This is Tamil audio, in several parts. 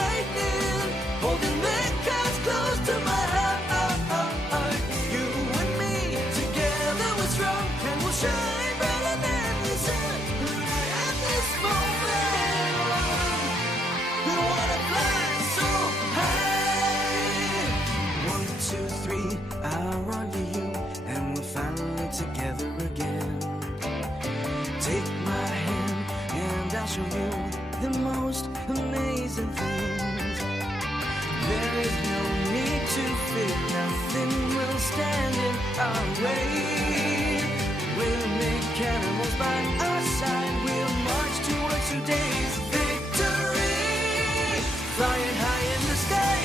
lightning, holding the cards close to my heart. You and me together we're strong, and we'll shine brighter than the sun. At this moment, we wanna fly so high. 1, 2, 3, I'll run to you, and we're finally together again. Take my hand, and I'll show you the most amazing things. There is no need to fear, nothing will stand in our way. We'll make animals by our side, we'll march towards today's victory. Flying high in the sky,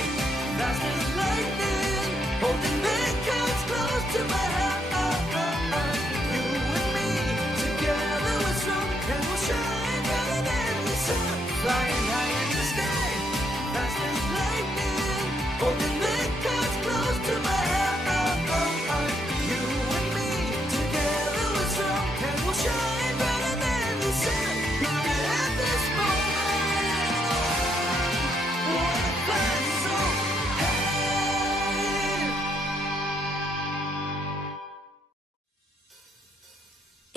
fast as lightning, holding the cards close to my heart. You and me, together we're strong, and we'll shine brighter than the sun. Flying high in the sky, fast as lightning, holding the cards close to my heart. You and me, together we're strong, and we'll shine brighter than the sun. At this moment, wanna fly so high.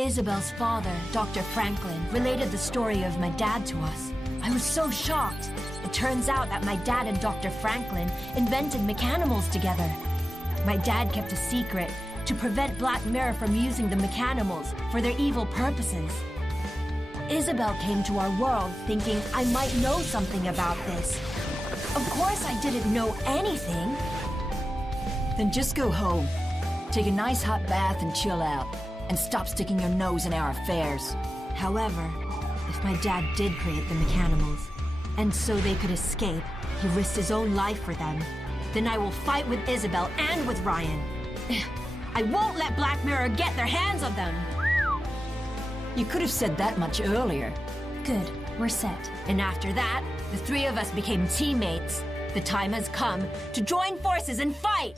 Isabel's father, Dr. Franklin, related the story of my dad to us. I was so shocked. It turns out that my dad and Dr. Franklin invented Mechanimals together. My dad kept a secret to prevent Black Mirror from using the Mechanimals for their evil purposes. Isabel came to our world thinking I might know something about this. Of course I didn't know anything. Then just go home. Take a nice hot bath and chill out. And stop sticking your nose in our affairs. However, if my dad did create the Mechanimals, and so they could escape, he risked his own life for them, then I will fight with Isabel and with Ryan. I won't let Black Mirror get their hands on them! You could have said that much earlier. Good, we're set. And after that, the three of us became teammates. The time has come to join forces and fight!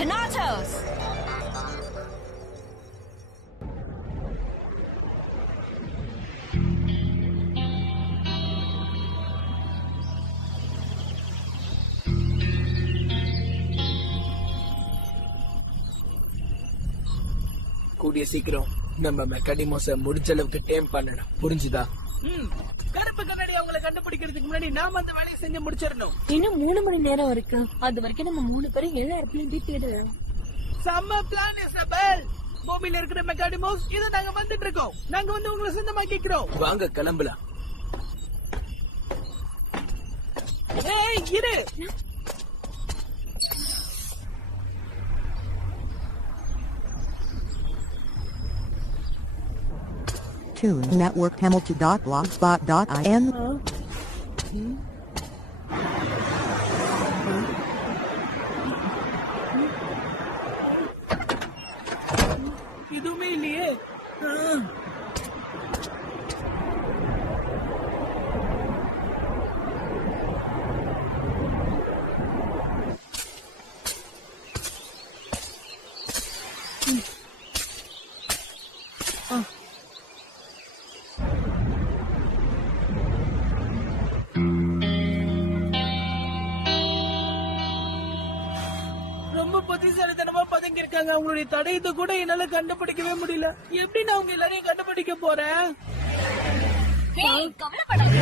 Thanatos! கூடிய சீக்கிரம் நம்ம மெக்கானிமோஸ முடிஞ்ச அளவுக்கு டேம் பண்ணணும். புரிஞ்சுதா? கருப்பு கண்ணாடி அவங்களை கண்டுபிடிக்கிறதுக்கு முன்னாடி நாம அந்த வேலையை செஞ்சு முடிச்சிடணும். இன்னும் 3 மணி நேரம் இருக்கு. அது வரைக்கும் நம்ம 3 பேரும் எல்லா இடத்துலயும் தேடலாம். செம்ம பிளான் இசபெல். பூமியில இருக்கிற மெக்கானிமோஸ் இத நாங்க வந்துட்டு இருக்கோம். நாங்க வந்து உங்களை சொந்தமாக்கிக்கிறோம். வாங்க கிளம்பலாம். ஏய் இரு. Toon Network Hamilton.blogspot.in எதுவுமே இல்லையே. ரொம்ப புத்திசாலித்தனமா பதுங்கி இருக்காங்க. அவங்களுடைய தடயத்தை கூட என்னால கண்டுபிடிக்கவே முடியல. எப்படி நான் அவங்க எல்லாரையும் கண்டுபிடிக்க போறேன்? கவலைப்படாத,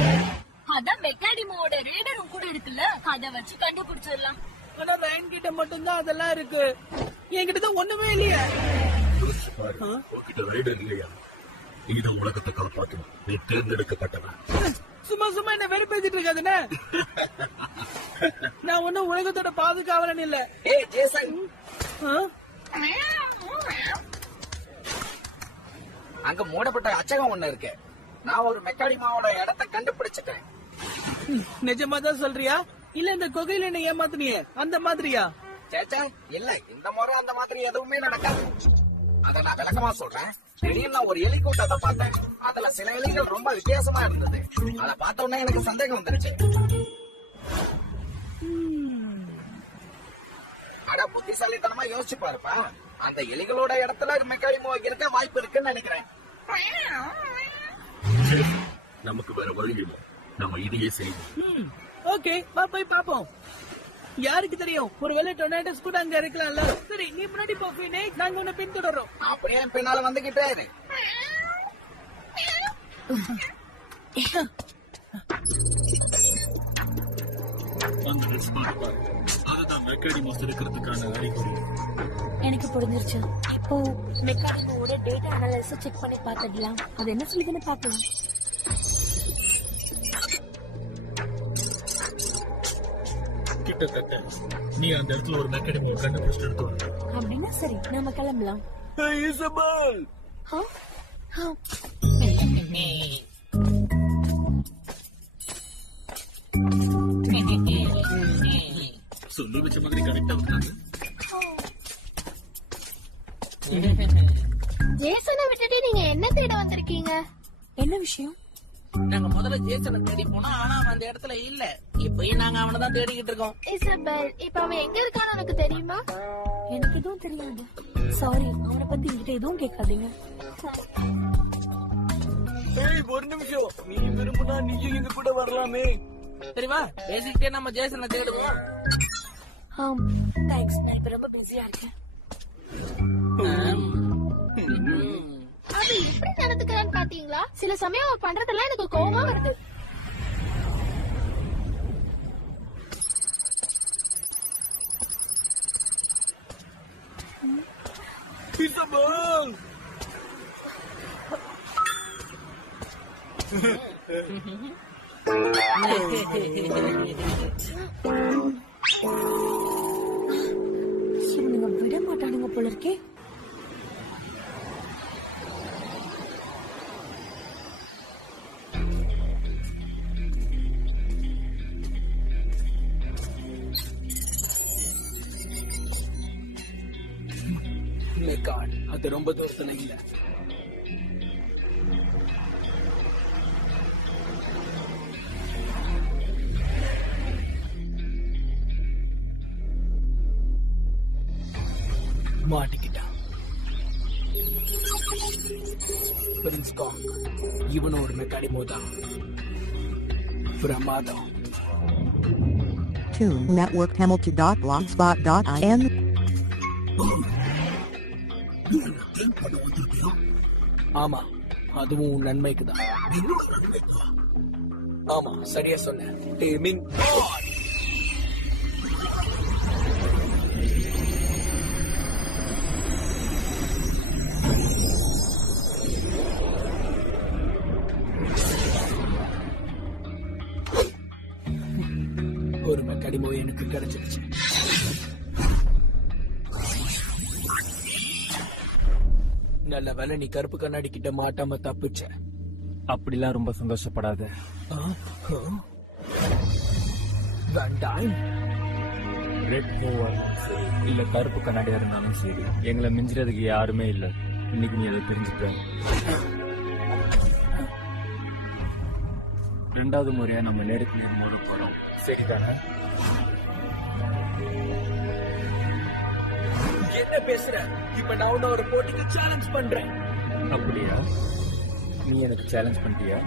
அதான் மெக்கானிமோட ரேடரும் கூட இருக்குல்ல, அத வச்சு கண்டுபிடிச்சிடலாம். ஆனா ரயன் கிட்ட மட்டும்தான் அதெல்லாம் இருக்கு. என்கிட்ட தான் ஒண்ணுமே இல்லையா? ரேடர் இல்லையா? நீதான் உலகத்தை காப்பாற்றணும். நீ தேர்ந்தெடுக்கப்பட்டவன். சும்மா சும்மா என்ன வெறுப்பேசிட்டு இருக்காதுன்னு. நான் ஒன்னும் உலகத்தோட பாதுகாவலன் இல்ல. ஏய் ஜேசன், அங்க மூடப்பட்ட அச்சகம் ஒண்ணு இருக்கு. நான் ஒரு மெக்கானிமாவோட இடத்தை கண்டுபிடிச்சிட்டேன். நிஜமாதான் சொல்றியா? இல்ல இந்த குகையில என்ன ஏமாத்துனியே அந்த மாதிரியா? சேச்சா இல்ல, இந்த முறை அந்த மாதிரி எதுவுமே நடக்காது. அத நான் விளக்கமா சொல்றேன். திடீர்னு ஒரு எலி கூட்டத்தை பார்த்தேன். அதுல சில எலிகள் ரொம்ப வித்தியாசமா இருந்தது. அத பார்த்த உடனே எனக்கு சந்தேகம் வந்துருச்சு. அட புத்திசாலித்தனமா யோசிச்சு பாருப்பா. அந்த எலிகளோட இடத்துல மெக்கானிமோ இருக்க வாய்ப்பு இருக்குன்னு நினைக்கிறேன். நமக்கு வேற வழி இல்லை. நம்ம இதையே செய்வோம். ஓகே, வா போய் பாப்போம். யாருக்கு தெரியும், ஒருவேளை டொர்னாடோஸ் கூட அங்க இருக்கலாம்ல. சரி, நீ முன்னாடி போ ஃபீனிக்ஸ், நாங்க உன்னை பின்தொடர்றோம். அப்படியே பின்னால வந்துகிட்டே இரு. அந்த ரெஸ்பாண்ட் பாரு, அதுதான் மெக்கானிமோஸ் இருக்கிறதுக்கான அறிகுறி. எனக்கு புரிஞ்சிருச்சு. இப்போ மெக்கானிக்கோட டேட்டா அனாலிசிஸ் செக் பண்ணி பார்த்துடலாம். அது என்ன சொல்லுதுன்னு பார்க்கலாம். கிட்டத்தட்ட நீ அந்த இடத்துல ஒரு மெக்கானிமோ கண்டுபிடிச்சிட்டு எடுத்து அப்படின்னா சரி, நாம கிளம்பலாம். இசபெல், ஆ? ஆ. சொல்லி வச்ச மாதிரி கரெக்டா வந்தாங்க. ஜேசனை விட்டுட்டு நீங்க என்ன தேட வந்திருக்கீங்க? என்ன விஷயம்? நாங்க முதல்ல ஜேசனை தேடி போனா, ஆனா அவன் அந்த இடத்துல இல்ல. இப்பயும் நாங்க அவனை தான் தேடிக்கிட்டு இருக்கோம். இசபெல், இப்ப அவன் எங்க இருக்கான்னு உனக்கு தெரியுமா? எனக்கு எதுவும் தெரியாது. சாரி, அவனை பத்தி என்கிட்ட எதுவும் கேட்காதீங்க. ஒரு நிமிஷம், நீ விரும்புனா நீயும் எங்க கூட வரலாமே. சரிவா, பேசிக்கிட்டே நம்ம ஜேசனை தேடுவோம். தேங்க்ஸ், நான் இப்ப ரொம்ப பிஸியா இருக்கேன். அது எப்படி நடந்துக்கிறான்னு பாத்தீங்களா? சில சமயம் அவன் பண்றதெல்லாம் எனக்கு கோவமா வருது. இசபெல், இவனுங்க விட மாட்டானுங்க போல இருக்கே. மெக்கான், அது ரொம்ப தூரத்துல இல்ல. மாட்டிக்கிட்டான். பிரின்ஸ் காங், இவனும் ஒரு மெக்கானிமோ தான். பிரமாதம். Tune Network Hamilton.blogspot.in. ஆமா, அதுவும் உன் நன்மைக்கு தான். ஆமா, சரியா சொன்ன. டேமிங் ஒரு மெக்கானிமோ எனக்கு கிடைச்சிருச்சு. நல்ல வேலை நீ கருப்பு கண்ணாடி கிட்ட மாட்டாம தப்பிச்ச. அப்படிலாம் ரொம்ப சந்தோஷப்படாத. ரெட் ஹோவர் சரி இல்ல கருப்பு கண்ணாடியா இருந்தாலும் சரி, எங்களை மிஞ்சுறதுக்கு யாருமே இல்ல. இன்னைக்கு நீ அதை தெரிஞ்சுட்ட. ரெண்டாவது முறையா நம்ம நேருக்கு நேர் மோத போறோம், சரிதானே? என்ன பேசுற? இப்ப நான் உன்ன ஒரு போட்டிக்கு சேலஞ்ச் பண்றேன். அப்படியா? நீ எனக்கு சேலஞ்ச் பண்ணிட்டியா?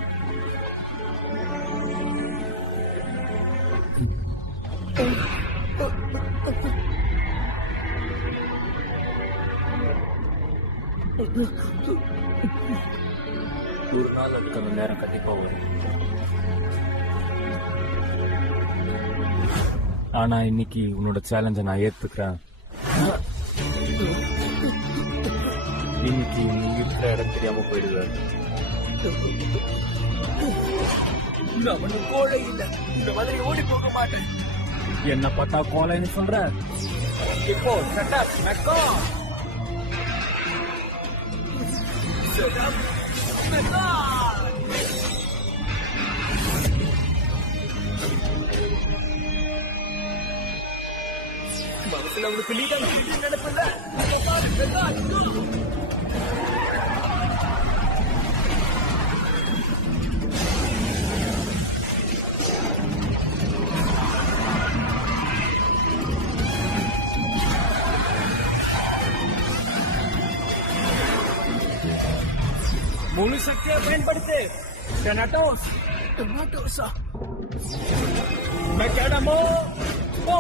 ஒரு நாள் அதுக்கு அந்த நேரம் கண்டிப்பா வரும். ஆனா இன்னைக்கு உன்னோட சேலஞ்ச நான் ஏத்துக்கிறேன். இன்னைக்கு நீ இருக்கிற இடம் தெரியாம போயிடுவேன். நான் ஒன்னும் கோழை இல்ல, இந்த மாதிரி ஓடி போக மாட்டேன். என்ன பார்த்தா கோலைன்னு சொல்ற? இப்போ சட்டாப் மெக்கான். சட்டாப் மெக்கான். மனசுல உனக்கு லீடர் நினைப்பல. முழு சக்தியை பயன்படுத்து. டெனட்டோஸ் டொமேட்டோஸா? மெக்காடமோ போ.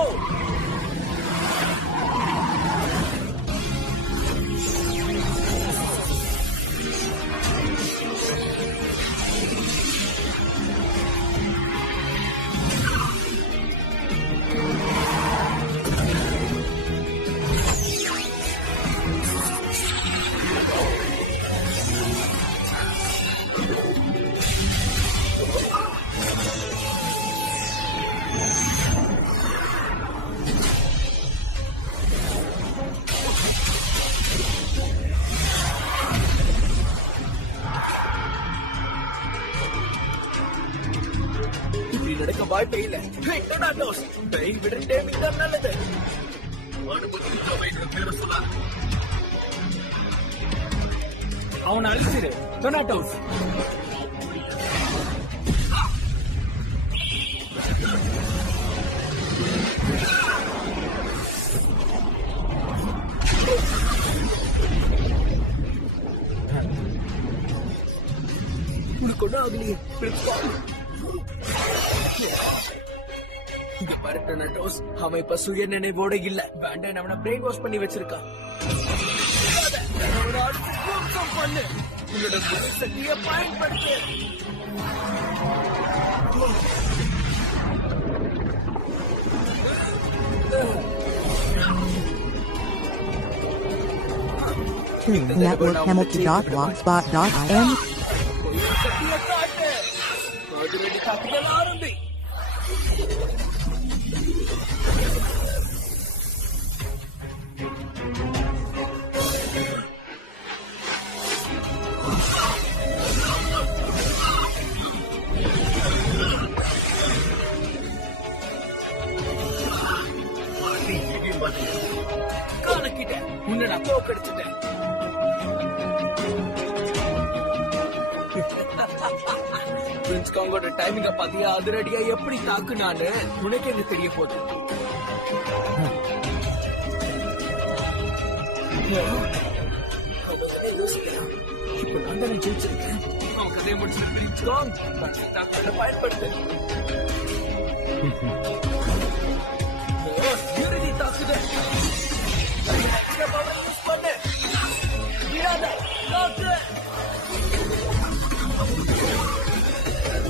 இப்படி நடக்க வாய்ப்பே இல்ல. ஹே, டொனாட்டோஸ், டைம் விடட்டே மிக நல்லது. அவனை அழிச்சிரு டொனாட்டோஸ். உனக்கு ஒன்றும் ஆகலையே. இங்க பாரு டொனாட்டோஸ், அவன் இப்ப சுய நினைவோட இல்ல. வேண்டாம், அவனை பிரெயின் வாஷ் பண்ணி வச்சிருக்கான். ஒரு ஆட்சி பண்ணு, உன்னோட முழு சக்தியை பயன்படுத்து. Network Hamilton.blogspot.in. சக்தியை காட்டு. அதிரடி தாக்குதல் ஆரம்பி. காலக்கிட்ட உன்னை நான் தோக்கடிச்சிட்டேன். பிரின்ஸ் காங்கோட டைமிங்க பாத்தியா? அதிரடியா எப்படி தாக்குனான்னு உனக்கு என்ன தெரிய போகுது? இப்ப நான் தானே ஜெயிச்சிருக்கேன். அவன் கதையை முடிச்சு பிரின்ஸ் காங் தாக்குதலை பயன்படுத்து. இறுதி தாக்குதல். பண்ணு. விடாத. தாக்கு.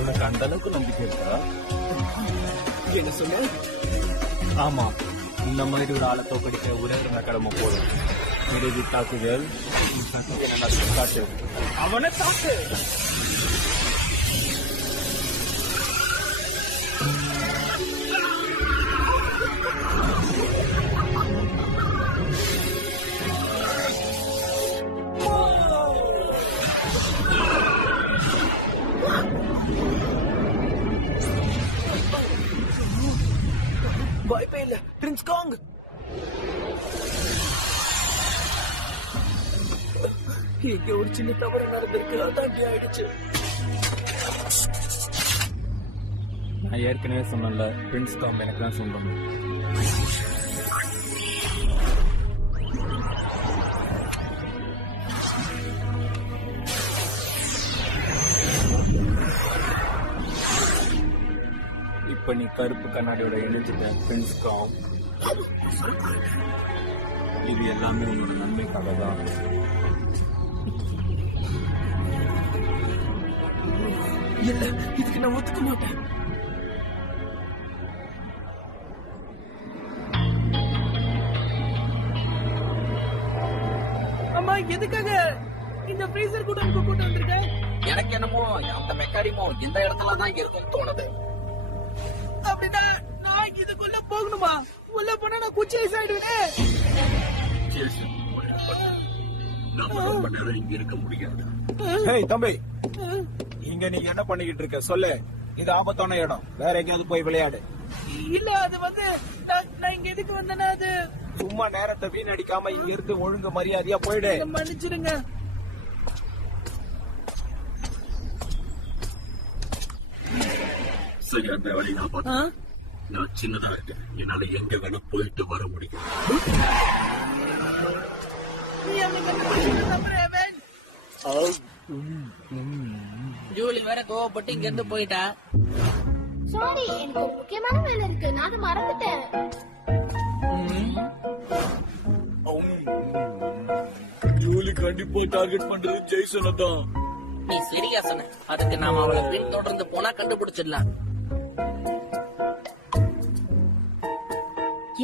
உனக்கு அந்த அளவுக்கு நம்பிக்கை இருக்கா? என்ன சொன்ன? ஆமா, இந்த மாதிரி ஒரு ஆளை தோக்கடிக்க ஒரே கடமை போதும். இறுதி தாக்குதல். காட்டு, அவனை தாக்கு. வாய்ப்பே இல்ல பிரின்ஸ் காங். இங்க ஒரு சின்ன தவறு நடந்திருக்கு, அதான் இப்படி ஆயிடுச்சு. நான் ஏற்கனவே சொன்னல, பிரின்ஸ் காங் எனக்கு தான் சொந்தம். இப்ப நீ கருப்பு கண்ணாடியோட இணைஞ்சிட்ட பிரின்ஸ் காங். இது எல்லாமே உன்னோட நன்மைக்காக தான். இல்ல, இதுக்கு நான் ஒத்துக்க மாட்டேன். அம்மா, எதுக்காக இந்த ஃப்ரீசர் கூட உங்க கூட்ட வந்திருக்க? எனக்கு என்னமோ அந்த மெக்கானிமோ இந்த இடத்துல தான் இருக்குன்னு தோணுது. அப்படின்னா நான் இதுக்குள்ள போகணுமா? உள்ள போனா நான் குச்சி ஐஸ் ஆயிடுவேன். நம்ம ரொம்ப நேரம் இங்க இருக்க முடியாது. ஹேய் தம்பி, இங்க நீ என்ன பண்ணிக்கிட்டு இருக்க சொல்லு. இது ஆபத்தான இடம், வேற எங்கேயாவது போய் விளையாடு. இல்ல, அது வந்து நான் இங்க எதுக்கு வந்தேன்னா, அது சும்மா நேரத்தை வீணடிக்காம இங்க இருந்து ஒழுங்கு மரியாதையா போயிடு. மன்னிச்சிடுங்க. சரி, அந்த வேலையை நான் பார்த்தேன். நான் சின்னதா இருக்கேன், என்னால எங்க வேணா போயிட்டு வர முடியும். ஜூலி வேற கோவப்பட்டு இங்க இருந்து போயிட்டா. சாரி, எனக்கு ஒரு முக்கியமான வேலை இருக்கு, நான் அதை மறந்துட்டேன். ஜூலி கண்டிப்பா டார்கெட் பண்றது ஜெய்சனை தான். நீ சரியா சொன்ன. அதுக்கு நாம அவளை பின் தொடர்ந்து போனா கண்டுபிடிச்சிடலாம்.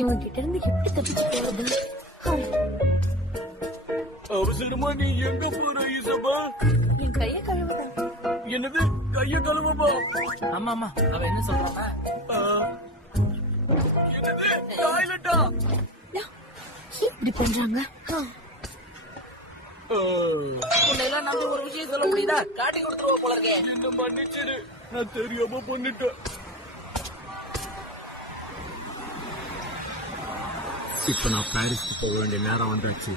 இவன் கிட்ட இருந்து எப்படி தப்பிச்சு போறது? அவசரமா நீ எங்க போற ஈசபா? என் கைய கழுவுதான். என்னது கைய கழுவமா? ஆமா அவ என்ன சொல்றாங்க? என்னது டாய்லெட்டா? இப்படி பண்றாங்க. உன்னையெல்லாம் நம்பி ஒரு விஷயம் சொல்ல முடியுதா? காட்டி கொடுத்துருவா போல இருக்கே. என்ன மன்னிச்சிரு, நான் தெரியாம பண்ணிட்டேன். இப்ப நான் பாரிஸ்க்கு போக வேண்டிய நேரம் வந்தாச்சு.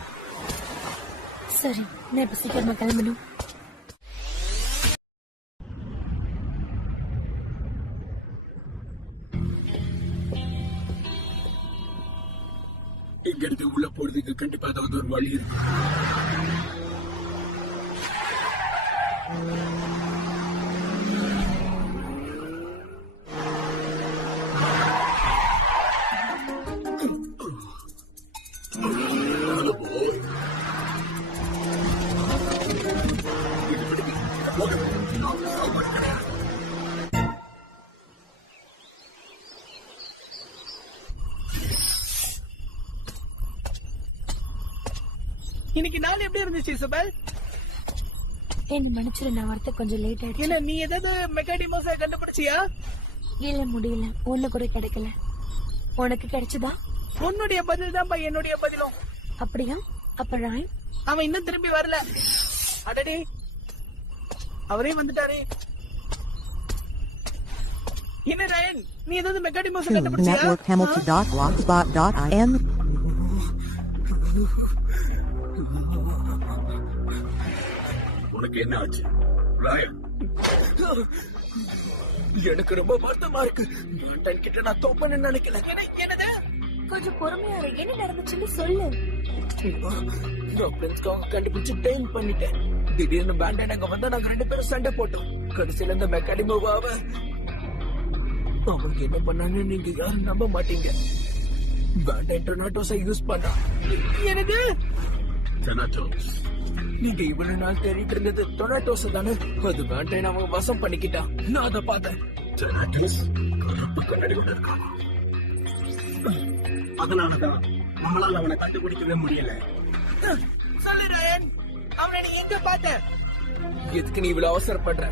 சரி, நான் இப்ப சீக்கிரமா கிளம்பணும். இங்க இருந்து உள்ள போறதுக்கு கண்டிப்பா ஏதாவது ஒரு வழி இருக்கு. இன்னைக்கு நாள் எப்படி இருந்துச்சு இசபெல்? என் மன்னிச்சிரு, நான் வரது கொஞ்சம் லேட் ஆயிடுச்சு. என்ன நீ ஏதாவது மெக்காடிமோஸை கண்டுபிடிச்சியா? இல்ல, முடியல. ஒண்ணு கூட கிடைக்கல. உனக்கு கிடைச்சதா? உன்னுடைய பதில் தான் என்னுடைய பதிலும். அப்படியா? அப்ப ராய் அவன் இன்னும் திரும்பி வரல. அடடே, அவரே வந்துட்டாரே. என்ன ராயன், நீ ஏதாவது மெக்காடிமோஸை கண்டுபிடிச்சியா? Network Hamilton.blogspot.in. உனக்கு என்ன ஆச்சு ராயன்? எனக்கு ரொம்ப வருத்தமா இருக்கு. மாண்டன் கிட்ட நான் தோப்பன்னு நினைக்கல. என்னது? கொஞ்சம் பொறுமையா இரு. என்ன நடந்துச்சுன்னு சொல்லு. நான் பிரின்ஸ்காக கண்டுபிடிச்சு டைம் பண்ணிட்டேன். திடீர்னு பேண்டன் அங்க வந்தா நாங்க 2 பேரும் சண்டை போட்டோம். கடைசியில இந்த மெக்காடிமோவாவ அவங்க என்ன பண்ணான்னு நீங்க யாரும் நம்ப மாட்டீங்க. பேண்டன் டொனாட்டோஸை யூஸ் பண்ணா. எனக்கு டொனாட்டோஸ். நீங்க இவ்வளவு நாள் தேடிட்டு இருந்தது டொனாட்டோஸ் தானே? அது பேண்டன் அவன் வசம் பண்ணிக்கிட்டான். நான் அதை பார்த்தேன். டொனாட்டோஸ் கருப்பு கண்ணாடியோட இருக்கான். அதனாலதான் நம்மளால அவனை கண்டுபிடிக்கவே முடியல. சொல்லு ராயன், அவனை நீ எங்க பார்த்த? எதுக்கு நீ இவ்வளவு அவசரப்படுற?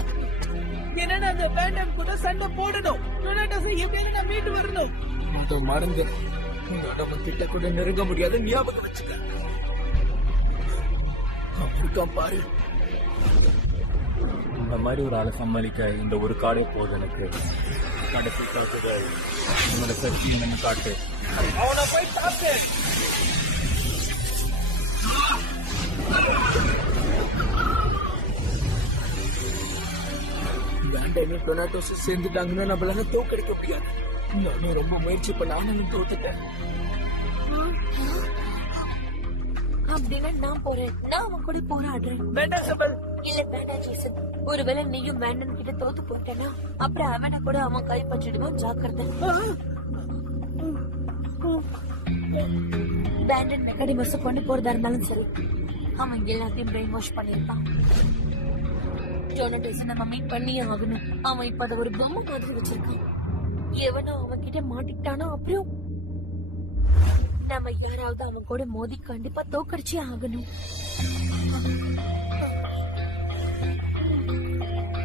என்னன்னா அந்த பேண்டன் கூட சண்டை போடணும். டொனாட்டோஸை எப்படியாவது நான் மீட்டு வரணும். அதை மறந்து நம்ம கிட்ட கூட நெருங்க முடியாத ஞாபகம் வச்சுக்க. இருக்கான் பாரு. இந்த மாதிரி ஒரு ஆளை சமாளிக்க இந்த ஒரு காடே போதும் எனக்கு. கடைசி காட்டுதல் உன்னோட சக்தி என்னன்னு காட்டு. அவனை போய் தாக்கு. வேண்டாமே, டொனாட்டோஸ் சேர்ந்துட்டாங்கன்னா நம்மளால தோக்கடிக்க முடியாது. நானும் ரொம்ப முயற்சி பண்ண ஆனாலும் தோத்துட்டேன். அப்படின்னா நான் போறேன். நான் அவன் கூட போராடுறேன். வேண்டாம் சபல். இல்ல வேண்டாம் ஜேசன். ஒருவேளை நீயும் வேண்டன் கிட்ட தோத்து போட்டேன்னா அப்புறம் அவனை கூட அவன் கைப்பற்றிடுவான். ஜாக்கிரதை. பேண்டன் மெக்காடிமோஸ கொண்டு போறதா இருந்தாலும் சரி, அவன் எல்லாத்தையும் பிரெயின் வாஷ் பண்ணிருப்பான். டொனாட்டோஸை நம்ம மீட் பண்ணியே ஆகணும். அவன் இப்ப அதை ஒரு பொம்மை மாதிரி வச்சிருக்கான். எவனோ அவன் கிட்ட மாட்டிக்கிட்டானோ அப்புறம் நம்ம யாராவது அவன் கூட மோதி கண்டிப்பா தோக்கடிச்சே ஆகணும்.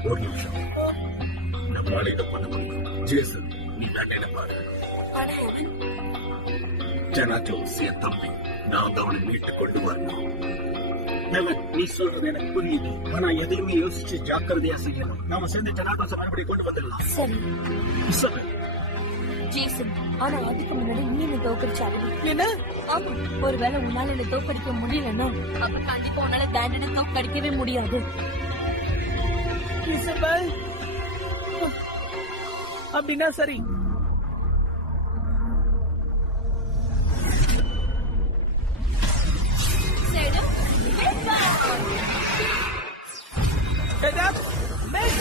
ஒரு நிமிஷம், நம்மளால இதை பண்ண முடியும். ஜேசன், நீ வேண்டாம் பாரு. ஆனா அவன் டொனாட்டோஸ் என் தம்பி. நான் அவனை மீட்டு கொண்டு வரணும். நீ சொல்றது எனக்கு புரியுது. ஆனா எதையுமே யோசிச்சு ஜாக்கிரதையா செய்யணும். நாம சேர்ந்து டொனாட்டோஸை மறுபடியும் கொண்டு வந்துடலாம். சரி ஜேசன், ஆனா அதுக்கு முன்னாடி நீ என்ன தோக்கடிச்சாகணும். என்ன? ஆமா, ஒருவேளை உன்னால என்ன தோக்கடிக்க முடியலன்னா அப்ப கண்டிப்பா உன்னால பேண்டனை தோக்கடிக்கவே முடியாது. இசபெல், அப்படின்னா சரி. Head up, make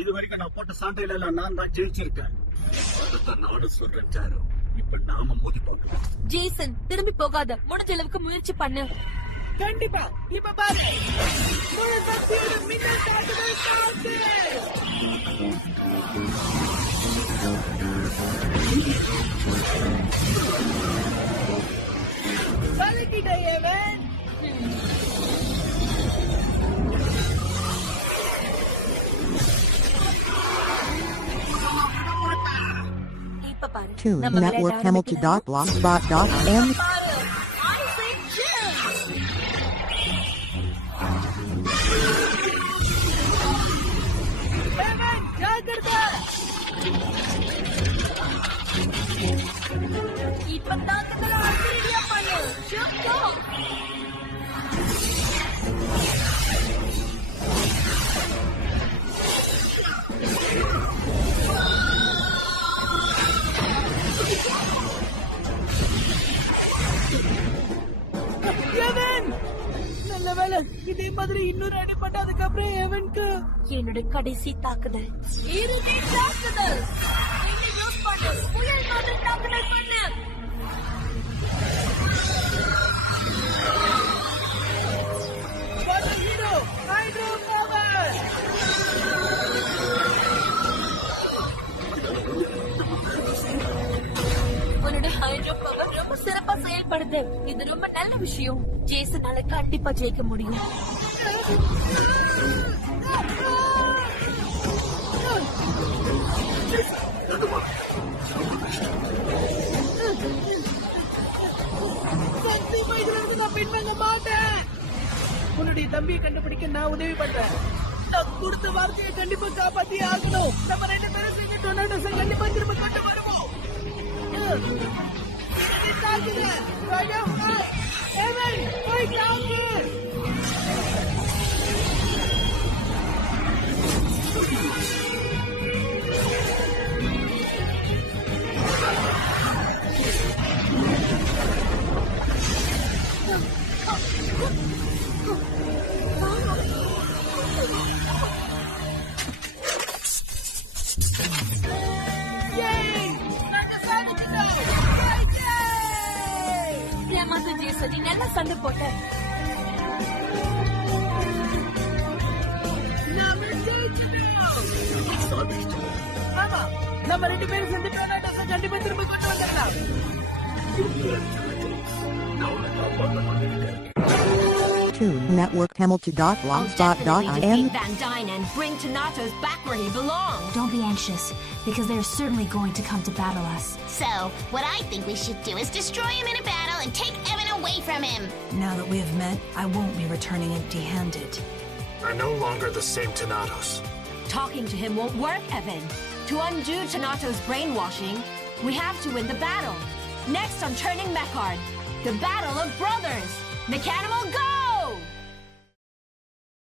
இது வரைக்கும் நான் போட்ட சாட்டையில எல்லாம் நான் தான் ஜெயிச்சிருக்கேன். அதுதான் நானும் சொல்றேன் சாரு. இப்ப நாம மோதி பார்க்கலாம். ஜேசன், திரும்பி போகாத. முடிஞ்ச அளவுக்கு முயற்சி பண்ணு. கண்டிப்பா. இப்ப பாரு. முழு சக்தியோட மின்னல் தாக்குதல் காத்து. வலிக்கிட்ட ஏவன். இப்ப பாரு. Tune நம்ம Network விளையாட Hamilton.blogspot.in. ஏவன், ஜாக்கிரதை. இப்ப தாக்குதல அதிரடியா பண்ணு. ஷூட். ஏவன், நல்ல வேலை. இதே மாதிரி இன்னொரு அடிப்பட்ட அதுக்கப்புறம் ஏவனுக்கு என்னோட கடைசி தாக்குதல். இறுதி தாக்குதல். இன்னை யூஸ் பண்ணு. புயல் மாதிரி தாக்குதல் பண்ணு. Hero hydro power. உன்னோட ஹைட்ரோ பவர் ரொம்ப சிறப்பா செயல்படுது. இது ரொம்ப நல்ல விஷயம். ஜேசனால கண்டிப்பா ஜெயிக்க முடியும். சத்தியமா இதுல இருந்து நான் பின்வாங்க மாட்டேன். உன்னுடைய தம்பியை கண்டுபிடிக்க நான் உதவி பண்றேன். நான் கொடுத்த வார்த்தையை கண்டிப்பா காப்பாத்தி ஆகணும். நம்ம 2 பேரும் சேர்ந்து டொர்னாடோஸை கண்டிப்பா திரும்ப கொண்டு வருவோம். தாக்குதல். ராயம், ஏவன், போய் தாக்கு. ஏமாத்து ஜேசன், நீ நல்லா சண்டை போட்ட. ஆமா, நம்ம 2 பேரும் சேர்ந்து டொர்னாடோஸை கண்டிப்பா திரும்ப கொண்டு வந்துடலாம். Tune Network Hamilton.blogspot.in. Van Dyne and bring Thanatos back where he belongs. Don't be anxious, because they're certainly going to come to battle us. So, what I think we should do is destroy him in a battle and take Evan away from him. Now that we have met, I won't be returning empty-handed. I'm no longer the same Thanatos. Talking to him won't work, Evan. To undo Thanatos' brainwashing, we have to win the battle. Next on Turning Mechard, the Battle of Brothers. Mechanimal, go!